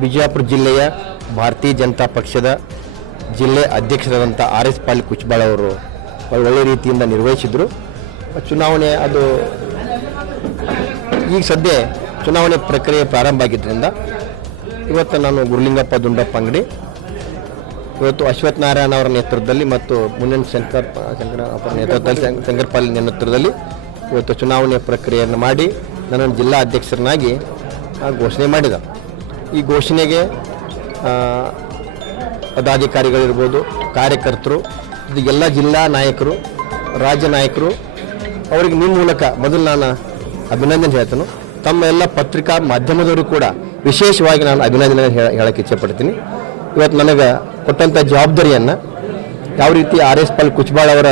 ಬಿಜಾಪುರ ಜಿಲ್ಲೆಯ ಭಾರತೀಯ ಜನತಾ ಪಕ್ಷದ ಜಿಲ್ಲೆ ಅಧ್ಯಕ್ಷರಾದಂಥ ಆರ್ ಎಸ್ ಪಾಲ್ ಕುಚ್ಬಾಳ್ ಅವರು ಒಳ್ಳೆ ರೀತಿಯಿಂದ ನಿರ್ವಹಿಸಿದರು. ಚುನಾವಣೆ ಅದು ಈಗ ಸದ್ಯ ಚುನಾವಣೆ ಪ್ರಕ್ರಿಯೆ ಪ್ರಾರಂಭ ಆಗಿದ್ದರಿಂದ ಇವತ್ತು ನಾನು ಗುರುಲಿಂಗಪ್ಪ ದುಂಡಪ್ಪ ಅಂಗಡಿ, ಇವತ್ತು ಅಶ್ವಥ್ ನಾರಾಯಣ ಅವರ ನೇತೃತ್ವದಲ್ಲಿ ಮತ್ತು ಮುನ್ನನ್ ಶಂಕರ್ ಶಂಕರ ಅವರ ನೇತೃತ್ವದಲ್ಲಿ ಶಂಕರ್ ನೇತೃತ್ವದಲ್ಲಿ ಇವತ್ತು ಚುನಾವಣೆ ಪ್ರಕ್ರಿಯೆಯನ್ನು ಮಾಡಿ ನನ್ನನ್ನು ಜಿಲ್ಲಾ ಅಧ್ಯಕ್ಷರನ್ನಾಗಿ ಘೋಷಣೆ ಮಾಡಿದ. ಈ ಘೋಷಣೆಗೆ ಆ, ಪದಾಧಿಕಾರಿಗಳಿರ್ಬೋದು ಕಾರ್ಯಕರ್ತರು ಎಲ್ಲ ಜಿಲ್ಲಾ ನಾಯಕರು ರಾಜ್ಯ ನಾಯಕರು ಅವರಿಗೆ ನಿಮ್ಮ ಮೂಲಕ ಮೊದಲು ನಾನು ಅಭಿನಂದನೆ ಹೇಳ್ತೇನೆ. ತಮ್ಮ ಎಲ್ಲ ಪತ್ರಿಕಾ ಮಾಧ್ಯಮದವರು ಕೂಡ ವಿಶೇಷವಾಗಿ ನಾನು ಅಭಿನಂದನೆ ಹೇಳ- ಹೇಳಕ್ಕೆ ಇಚ್ಛೆಪಡ್ತೀನಿ. ಇವತ್ತು ನನಗೆ ಕೊಟ್ಟಂಥ ಜವಾಬ್ದಾರಿಯನ್ನು ಯಾವ ರೀತಿ ಆರ್ ಎಸ್ ಪಾಲ್ ಕುಚ್ಬಾಳ್ ಅವರ